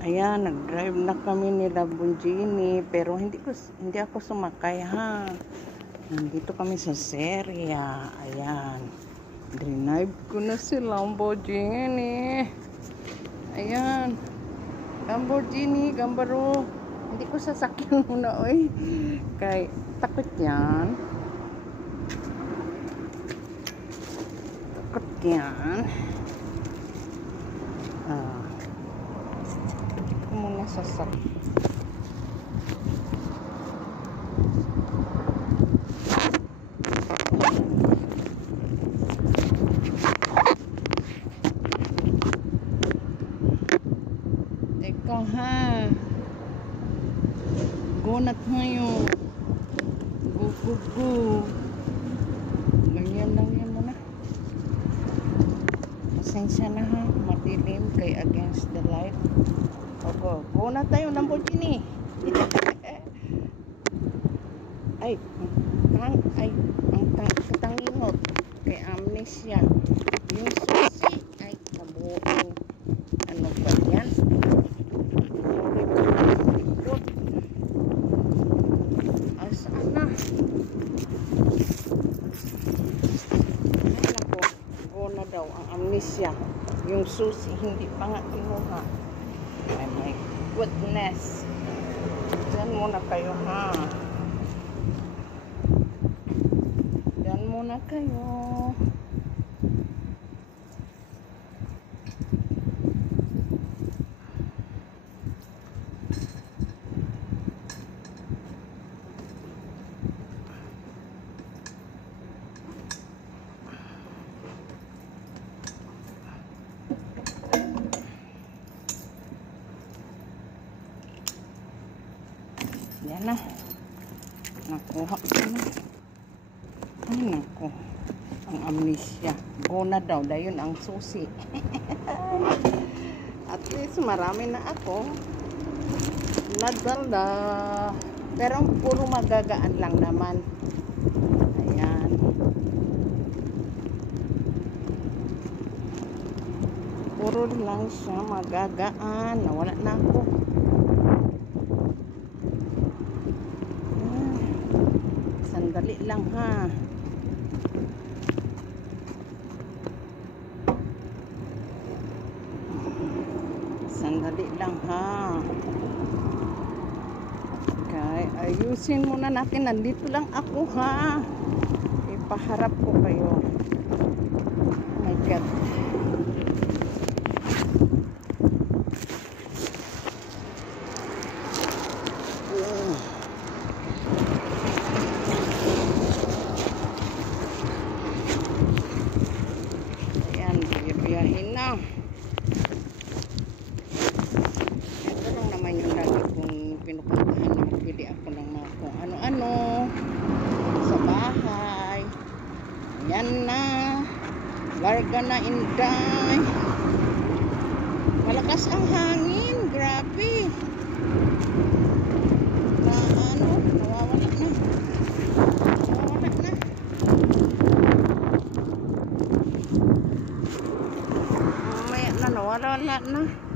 Ayan, nag-drive na kami nila Bunjini, pero hindi ako sumakay ha. Nandito kami sa Seria. Ayan. Drive ko na si Lamborghini. Ayan. Lamborghini, Gambaro. Hindi ko sasakyan muna, oy. Kay takot yan. Takot yan. Muna sasak. Teka ha. Gonat ngayon. Go. Ganyan lang yan muna. Pasensya na ha. Madilim kay against the light. Go na tayo ng Lamborghini. ang katangingot kay amnesia. Yung susi ay kabuong ano ba yan? Saan na? Ay nako, go na daw ang amnesia. Yung susi hindi pa nga kinuha. Oh my goodness. Diyan muna kayo ha. Diyan muna kayo. Yan na. Nakuha ko na. Ay, naku. Ang amnesia. Go na daw. Dayon ang susi. At least marami na ako. Nadalda. Pero puro magagaan lang naman. Ayan. Puro lang siya magagaan. Nawala na ako. Sandali lang ha. Sandali lang ha. Okay, ayusin muna natin. Nandito lang ako ha. Ipaharap ko kayo. Oh my God. Biyahin na. Ito lang naman yung lagi kong pinupuntahan na magbili ako ng mga kung ano-ano sa bahay. Yan na. Larga na inday. Malakas ang hangin. Grabe. Nawawala na. Nawala na.